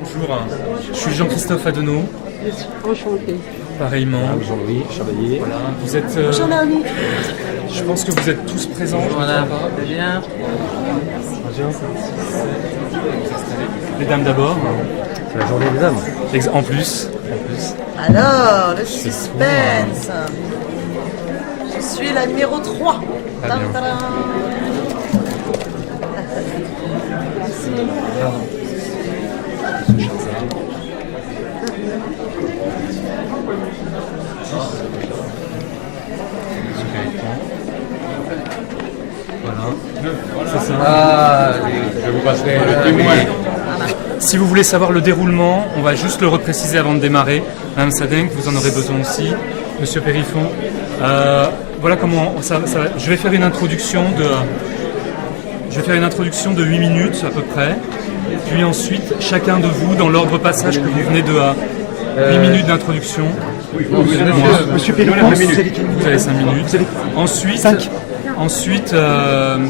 Bonjour, je suis Jean-Christophe Adenau. Enchanté. Pareillement. Jean-Louis Chevalier. Voilà, vous êtes. Bonjour Naomi. Je pense que vous êtes tous présents. Bonjour madame. Très bien. Les dames d'abord. C'est la journée des dames. En plus. Alors, le suspense. Je suis la numéro 3. Ah, bien. Tadam. Pardon. Voilà. C'est ça. Ah, je vous passerai le témoin. Si vous voulez savoir le déroulement, on va juste le repréciser avant de démarrer. Madame Sadenk, vous en aurez besoin aussi. Monsieur Périfon. Voilà comment ça. Je vais faire une introduction de 8 minutes à peu près. Puis ensuite, chacun de vous, dans l'ordre passage que vous venez de 8 minutes d'introduction. Monsieur Périfon, Vous avez 5 minutes. Ensuite,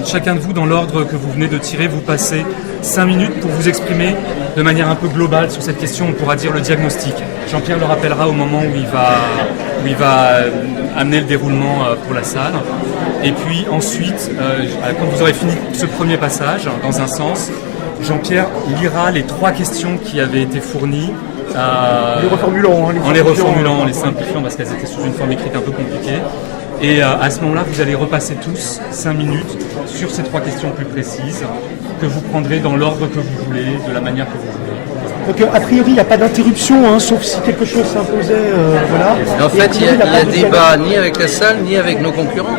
chacun de vous, dans l'ordre que vous venez de tirer, vous passez 5 minutes pour vous exprimer de manière un peu globale sur cette question. On pourra dire le diagnostic. Jean-Pierre le rappellera au moment où il va amener le déroulement pour la salle. Et puis ensuite, quand vous aurez fini ce premier passage, dans un sens, Jean-Pierre lira les 3 questions qui avaient été fournies. En les reformulant, en les simplifiant, parce qu'elles étaient sous une forme écrite un peu compliquée. Et à ce moment-là, vous allez repasser tous 5 minutes sur ces 3 questions plus précises que vous prendrez dans l'ordre que vous voulez, de la manière que vous voulez. Donc a priori, il n'y a pas d'interruption, sauf si quelque chose s'imposait. Voilà. Et en fait, il y a débat ni avec la salle, ni avec nos concurrents.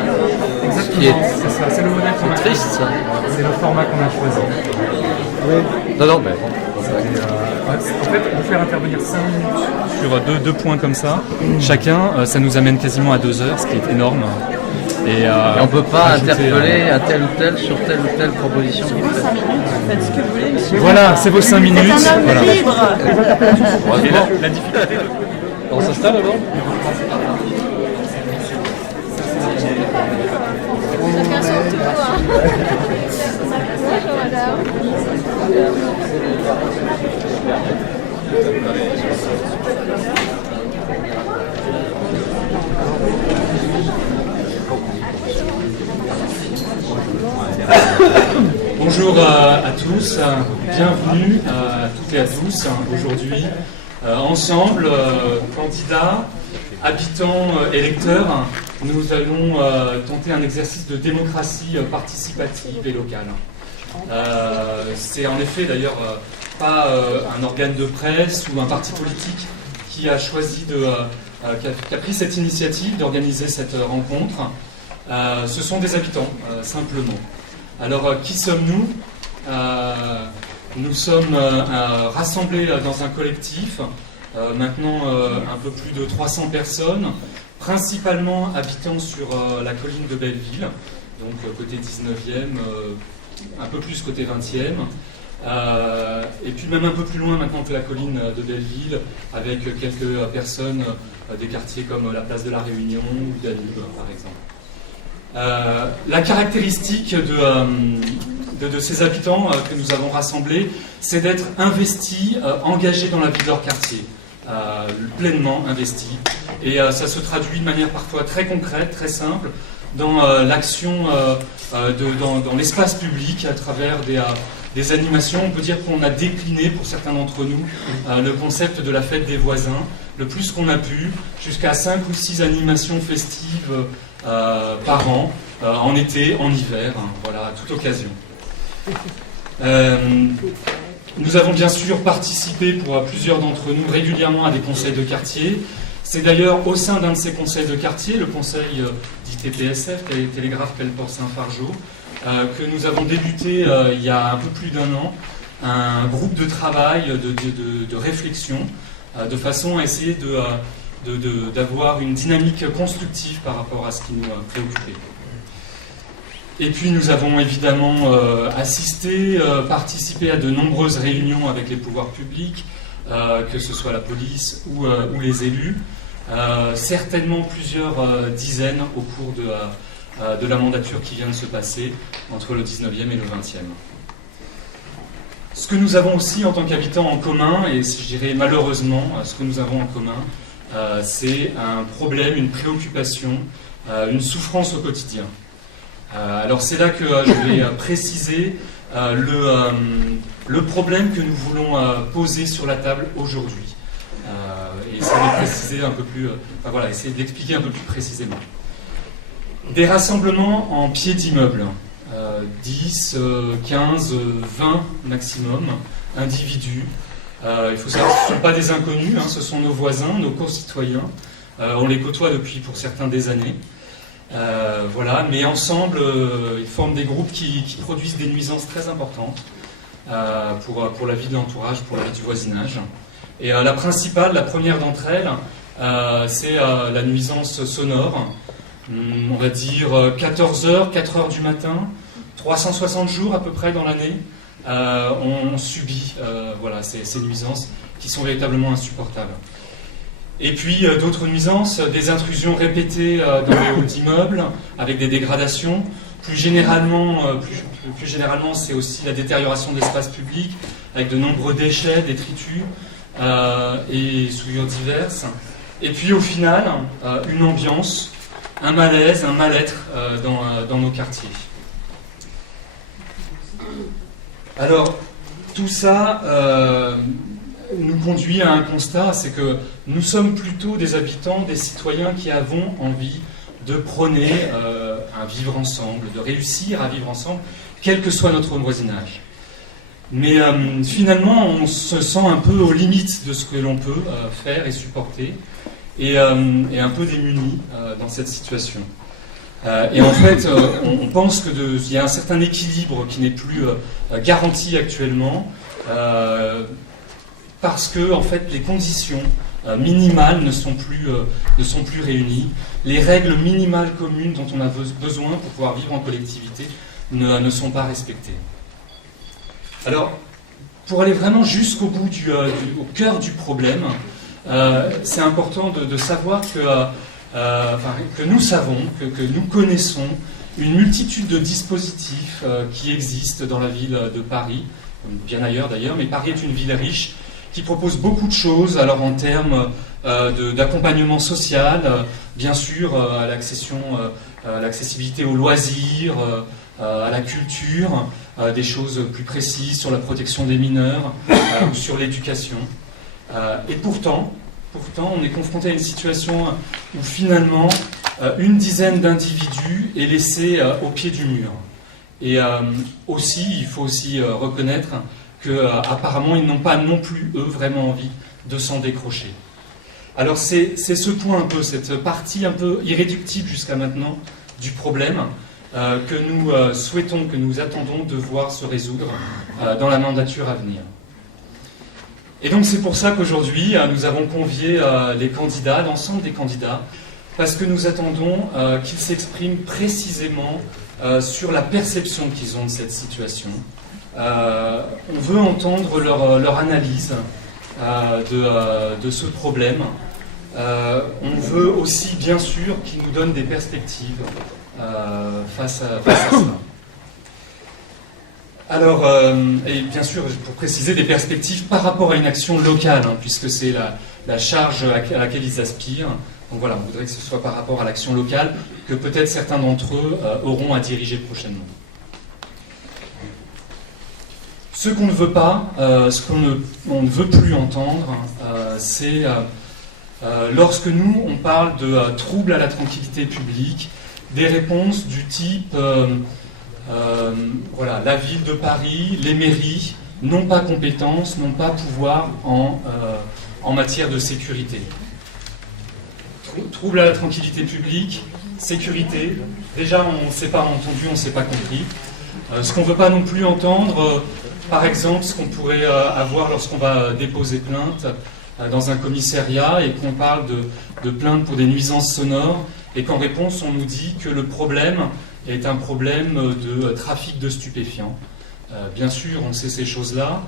Exactement, c'est ça. C'est le modèle qu'on a Triste, ça. C'est le format qu'on a choisi. Non, mais En fait, vous faire intervenir 5 minutes sur deux points comme ça, chacun, ça nous amène quasiment à 2 heures, ce qui est énorme. Et on ne peut pas interpeller à tel ou tel sur telle ou telle proposition. C'est vos 5 minutes, faites ce que vous voulez, monsieur. Voilà, c'est vos 5 minutes. C'est un homme Voilà. libre. Et la difficulté On s'installe alors Chacun son tour. Bonjour madame. Bonjour à tous, bienvenue à toutes et à tous aujourd'hui. Ensemble, candidats, habitants, électeurs, nous allons tenter un exercice de démocratie participative et locale. C'est en effet d'ailleurs pas un organe de presse ou un parti politique qui a choisi qui a pris cette initiative d'organiser cette rencontre. Ce sont des habitants, simplement. Alors, qui sommes-nous ? Nous sommes rassemblés dans un collectif, maintenant un peu plus de 300 personnes, principalement habitant sur la colline de Belleville, donc côté 19e, un peu plus côté 20e, et puis même un peu plus loin maintenant que la colline de Belleville, avec quelques personnes des quartiers comme la place de la Réunion ou Danube, par exemple. La caractéristique de ces habitants que nous avons rassemblés, c'est d'être investis, engagés dans la vie de leur quartier, pleinement investis. Et ça se traduit de manière parfois très concrète, très simple, dans l'action dans l'espace public à travers des animations. On peut dire qu'on a décliné pour certains d'entre nous le concept de la fête des voisins, le plus qu'on a pu, jusqu'à 5 ou 6 animations festives par an, en été, en hiver, voilà, à toute occasion. Nous avons bien sûr participé pour plusieurs d'entre nous régulièrement à des conseils de quartier. C'est d'ailleurs au sein d'un de ces conseils de quartier, le conseil dit TPSF, Télégraphe Pelleport Saint-Fargeau, que nous avons débuté il y a un peu plus d'1 an, un groupe de travail, de réflexion, de façon à essayer d'avoir une dynamique constructive par rapport à ce qui nous préoccupait. Et puis nous avons évidemment assisté, participé à de nombreuses réunions avec les pouvoirs publics, que ce soit la police ou les élus, certainement plusieurs dizaines au cours de la mandature qui vient de se passer entre le 19e et le 20e. Ce que nous avons aussi en tant qu'habitants en commun, et je dirais malheureusement, ce que nous avons en commun, c'est un problème, une préoccupation, une souffrance au quotidien. Alors c'est là que je vais préciser le problème que nous voulons poser sur la table aujourd'hui. Et essayer de préciser un peu plus, essayer d'expliquer un peu plus précisément. Des rassemblements en pied d'immeuble, 10, 15, 20 maximum, individus. Il faut savoir que ce ne sont pas des inconnus, ce sont nos voisins, nos concitoyens. On les côtoie depuis, pour certains, des années. Mais ensemble, ils forment des groupes qui produisent des nuisances très importantes pour la vie de l'entourage, pour la vie du voisinage. Et la première d'entre elles, c'est la nuisance sonore. On va dire 14h, 4h du matin, 360 jours à peu près dans l'année, on subit ces nuisances qui sont véritablement insupportables. Et puis d'autres nuisances, des intrusions répétées dans les halls d'immeubles, avec des dégradations. Plus généralement, c'est aussi la détérioration de l'espace public, avec de nombreux déchets, détritus et souillures diverses. Et puis au final, une ambiance, un malaise, un mal-être dans nos quartiers. Alors, tout ça nous conduit à un constat, c'est que nous sommes plutôt des habitants, des citoyens qui avons envie de prôner un vivre ensemble, de réussir à vivre ensemble, quel que soit notre voisinage. Mais finalement, on se sent un peu aux limites de ce que l'on peut faire et supporter, et un peu démunis dans cette situation. Et en fait, on pense qu'il y a un certain équilibre qui n'est plus garanti actuellement, parce que en fait, les conditions minimales ne sont plus réunies. Les règles minimales communes dont on a besoin pour pouvoir vivre en collectivité ne sont pas respectées. Alors, pour aller vraiment jusqu'au bout, au cœur du problème, c'est important de savoir que nous savons, que nous connaissons une multitude de dispositifs qui existent dans la ville de Paris, bien ailleurs d'ailleurs, mais Paris est une ville riche qui propose beaucoup de choses, alors en termes d'accompagnement social, bien sûr, à l'accessibilité aux loisirs, à la culture, des choses plus précises sur la protection des mineurs ou sur l'éducation. Et pourtant, on est confronté à une situation où finalement, une dizaine d'individus est laissée au pied du mur. Et il faut aussi reconnaître qu'apparemment, ils n'ont pas non plus, eux, vraiment envie de s'en décrocher. Alors c'est ce point un peu, cette partie un peu irréductible jusqu'à maintenant du problème que nous souhaitons, que nous attendons de voir se résoudre dans la mandature à venir. Et donc c'est pour ça qu'aujourd'hui, nous avons convié les candidats, l'ensemble des candidats, parce que nous attendons qu'ils s'expriment précisément sur la perception qu'ils ont de cette situation. On veut entendre leur analyse de ce problème. On veut aussi, bien sûr, qu'ils nous donnent des perspectives face à ça. Alors, et bien sûr, pour préciser, des perspectives par rapport à une action locale, puisque c'est la charge à laquelle ils aspirent. Donc voilà, on voudrait que ce soit par rapport à l'action locale que peut-être certains d'entre eux auront à diriger prochainement. Ce qu'on ne veut pas, ce qu'on ne veut plus entendre, c'est lorsque nous, on parle de troubles à la tranquillité publique, des réponses du type la ville de Paris, les mairies n'ont pas compétence, n'ont pas pouvoir en matière de sécurité. Troubles à la tranquillité publique, sécurité, déjà on ne s'est pas entendu, on ne s'est pas compris. Ce qu'on ne veut pas non plus entendre, par exemple, ce qu'on pourrait avoir lorsqu'on va déposer plainte dans un commissariat et qu'on parle de plainte pour des nuisances sonores et qu'en réponse on nous dit que le problème est un problème de trafic de stupéfiants. Bien sûr, on sait ces choses-là,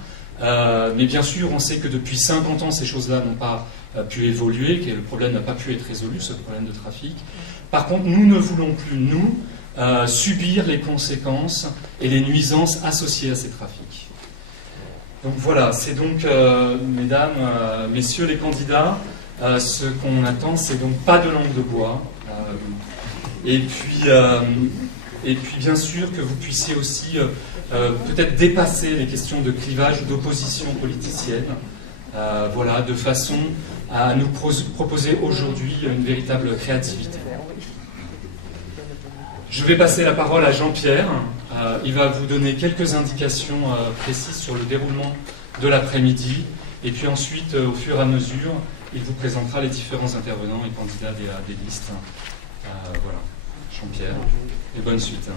mais bien sûr, on sait que depuis 50 ans, ces choses-là n'ont pas pu évoluer, que le problème n'a pas pu être résolu, ce problème de trafic. Par contre, nous ne voulons plus, nous, subir les conséquences et les nuisances associées à ces trafics. Donc voilà, c'est donc, mesdames, messieurs les candidats, ce qu'on attend, c'est donc pas de langue de bois. Et puis bien sûr que vous puissiez aussi peut-être dépasser les questions de clivage ou d'opposition politicienne, voilà, de façon à nous proposer aujourd'hui une véritable créativité. Je vais passer la parole à Jean-Pierre. Il va vous donner quelques indications précises sur le déroulement de l'après-midi. Et puis ensuite, au fur et à mesure, il vous présentera les différents intervenants et candidats des listes. Voilà, Jean-Pierre, et bonne suite.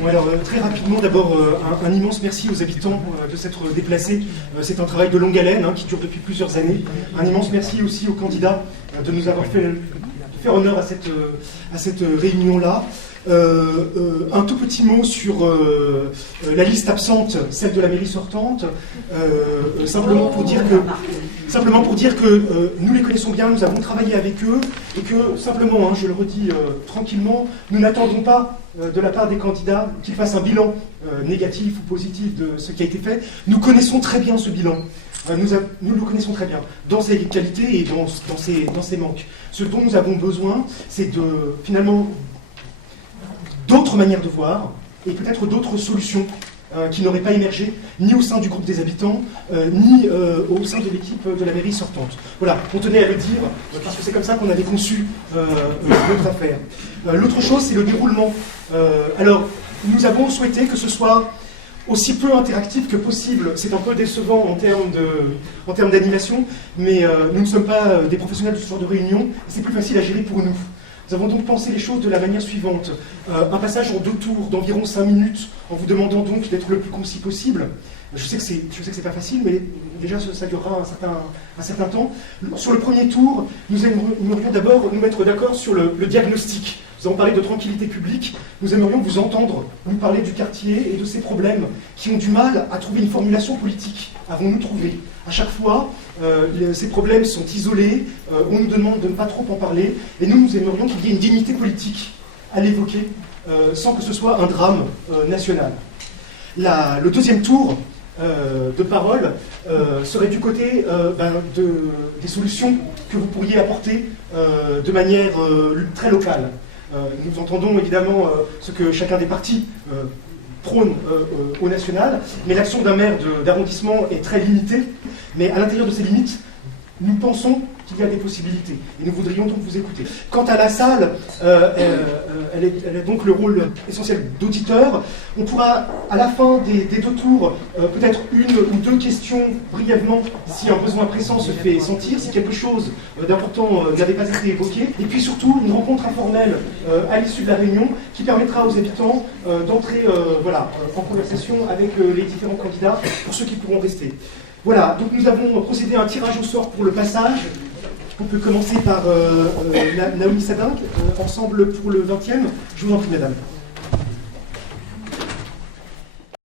Bon, alors, très rapidement, d'abord, un immense merci aux habitants de s'être déplacés. C'est un travail de longue haleine qui dure depuis plusieurs années. Un immense merci aussi aux candidats de nous avoir fait honneur à cette réunion-là. Un tout petit mot sur la liste absente, celle de la mairie sortante, simplement pour dire que nous les connaissons bien, nous avons travaillé avec eux, et que simplement, je le redis tranquillement, nous n'attendons pas de la part des candidats qu'ils fassent un bilan négatif ou positif de ce qui a été fait. Nous connaissons très bien ce bilan. Nous le connaissons très bien, dans ses qualités et dans ses manques. Ce dont nous avons besoin, c'est finalement d'autres manières de voir et peut-être d'autres solutions qui n'auraient pas émergé ni au sein du groupe des habitants, ni au sein de l'équipe de la mairie sortante. Voilà, on tenait à le dire, parce que c'est comme ça qu'on avait conçu notre affaire. L'autre chose, c'est le déroulement. Alors, nous avons souhaité que ce soit aussi peu interactif que possible. C'est un peu décevant en termes d'animation, mais nous ne sommes pas des professionnels de ce genre de réunion, c'est plus facile à gérer pour nous. Nous avons donc pensé les choses de la manière suivante. Un passage en 2 tours d'environ 5 minutes, en vous demandant donc d'être le plus concis possible. Je sais que c'est pas facile, mais déjà ça durera un certain temps. Sur le premier tour, nous aimerions d'abord nous mettre d'accord sur le diagnostic. Nous avons parlé de tranquillité publique, nous aimerions vous entendre, nous parler du quartier et de ses problèmes, qui ont du mal à trouver une formulation politique. Avons-nous trouvé? À chaque fois, ces problèmes sont isolés, on nous demande de ne pas trop en parler, et nous aimerions qu'il y ait une dignité politique à l'évoquer, sans que ce soit un drame national. Le deuxième tour de parole serait du côté des solutions que vous pourriez apporter de manière très locale. Nous entendons évidemment ce que chacun des partis prône au national, mais l'action d'un maire d'arrondissement est très limitée. Mais à l'intérieur de ces limites, nous pensons qu'il y a des possibilités. Et nous voudrions donc vous écouter. Quant à la salle, elle a donc le rôle essentiel d'auditeur. On pourra, à la fin des 2 tours, peut-être 1 ou 2 questions brièvement, si un besoin pressant se fait sentir, si quelque chose d'important n'avait pas été évoqué. Et puis surtout, une rencontre informelle à l'issue de la réunion qui permettra aux habitants d'entrer en conversation avec les différents candidats, pour ceux qui pourront rester. Voilà, donc nous avons procédé à un tirage au sort pour le passage. On peut commencer par Naomi Sadinck, ensemble pour le 20e. Je vous en prie, mesdames.